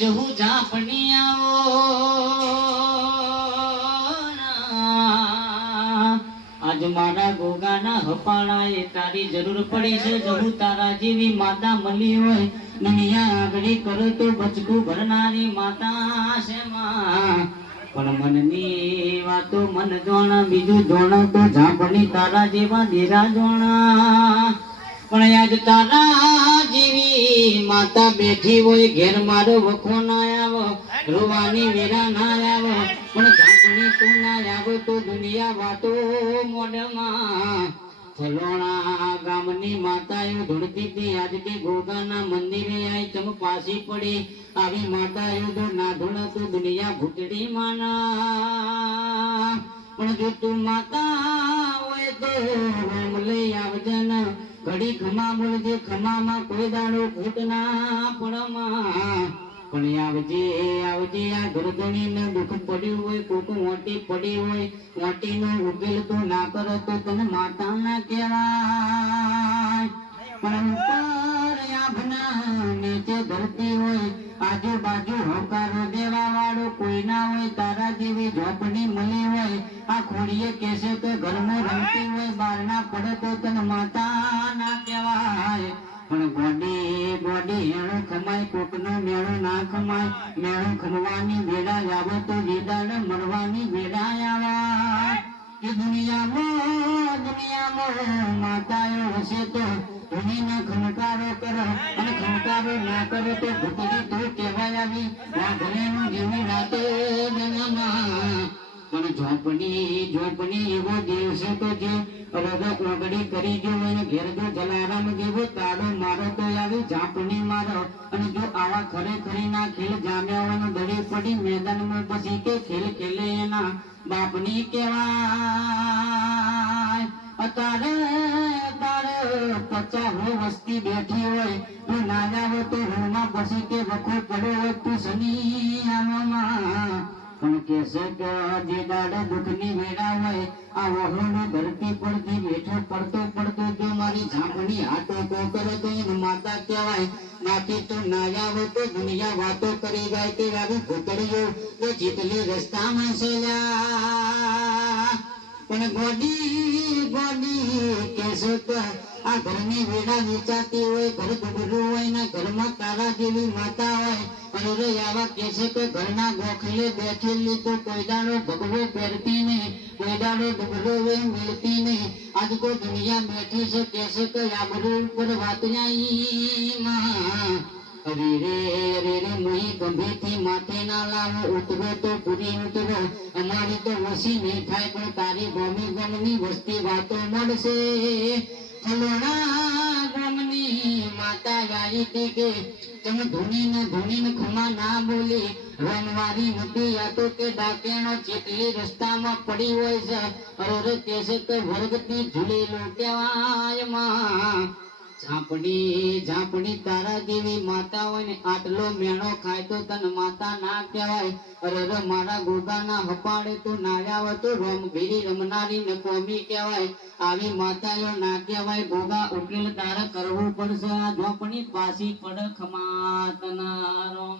જહુ ઝાપણી આજ મારા ગોગાના હપાણાએ તારી જરૂર પડી છે જહુ તારા જેવી માતા મળી હોય. નૈયા આગળી કરો તો બચકું ભરનારી માતા છે પણ મનની વાતો મન જોણા, બીજું જોણા તો ઝાંપણી તારા જેવા દેરા જોણા. પણ આજ તારા જેવી માતા બેઠી હોય, ઘેર મારો વખો ના આવો, રોવાની વેરા ના આવો. પણ ઝાંપણી તું ના આવો તો દુનિયા વાતો મોઢમાં. ગોગાના મંદિરે આઈ ચમ પાછી પડી. આવી માતાઓ તો ના દુનિયા ભૂતડી માના. પણ જો તું માતા હોય તો લઈ આવજે ને. ઘડી ખમા મૂળજે ખમામાં કોઈ દાડો ઘૂંટ ના પડમાં પણ આવજે આવજે, આ ગરદણી ને દુઃખ પડ્યું હોય, કોક મોટી પડી હોય મોટી નો ઉકેલ તો ના કરો તો તને માતા ના કહેવાય. પણ ઉપર નીચે ધરતી હોય, આજુબાજુ હોકારો દેવા વાળો કોઈ ના હોય, તારા જેવી ઝોપડી મળી હોય, આ ખોડીએ કેસે તો ઘરમાં રમતી હોય, બહાર ના પડે તો તને માતા ખમાય કોકનો મેળો ના ખમાય. મેળો ખમવાની વેડા આવે તો વેદાડ મરવાની વેડા આવે. કે દુનિયામાં દુનિયામાં માતાઓ હશે તો ધૂણીને ખમકારો કરો. અને ખમકારો ના કરો તો ભૂતરી તું કહેવાય આવી. વાઘરેનું જેવી રાતે દુનિયામાં પણ ઝોપડી ઝોપડી એવો દિવસ તો જે રગત નગડી કરી ગયો અને ઘેર જો જલારામ જેવો તાળો મારો તો આવી ઝાપણી મારો. અને જો આવા ખરેખરી ના ખેલ જામ્યા હોય દડી પડી મેદાનમાં પછી કે ખેલ ખેલે એના બાપની કેવાય અતારે તારે પચાસ વસ્તી બેઠી હોય, તું નાના જાવ તો રૂમમાં પછી કે વખો પડ્યો હોય તું શનિ કે જે દાડે દુઃખની વેળા હોય, આ વહોનો ધરતી પડતી બેઠો પડતો પડતો જો મારી ઝાંપણી હાટો કો કરે તો માતા કહેવાય. નાથી તો નાયા હોય તો દુનિયા વાતો કરી જાય તે આવી ભૂતળીઓ તો જીતલી રસ્તામાં સેલા પણ ગોડી ગોડી કેસો તો આ ઘરની વેડા વેચાતી હોય, ઘર દુબળું હોય ને ઘરમાં તારા જેવી માતા હોય, અને આવા કેસે કે ઘરના ગોખલે બેઠેલી તો કોયડાનો ભગવો પહેરતી નહીં કોયડાનો દુબળો વે મિલતી નહીં. આજ કો દુનિયા બેઠી છે કેસે કે આબરૂ ઉપર વાત અરે રે અરે રે, મોહી ગંભીરથી માથે ના લાવો, ઉતરો તો પૂરી ઉતરો. અમારી તો વસી નહીં થાય, પણ તારી ભૂમિ ગમની વસ્તી વાતો મળશે. ફલોણા ગમની તમે ધૂનીને ધૂનીને ખમા ના બોલી રનવારી નથી આ તો કે ડાકેણો ચીકલી રસ્તામાં પડી હોય છે. અરે રે કેસે તો વર્ગથી માં ઝાપડી, ઝાંપડી તારા દેવી માતા હોય ને આટલો મેણો ખાય તો તન માતા ના કહેવાય. અરે રે, મારા ગોગાના હપાડે તો ના હોય તો રમ ભીરી રમનારી ને કોમી કહેવાય. આવી માતાઓ ના કહેવાય, ગોગા, ઉકેલ તારે કરવું પડશે. આ ઝોપડી પાછી પડ ખમાતના રોમ.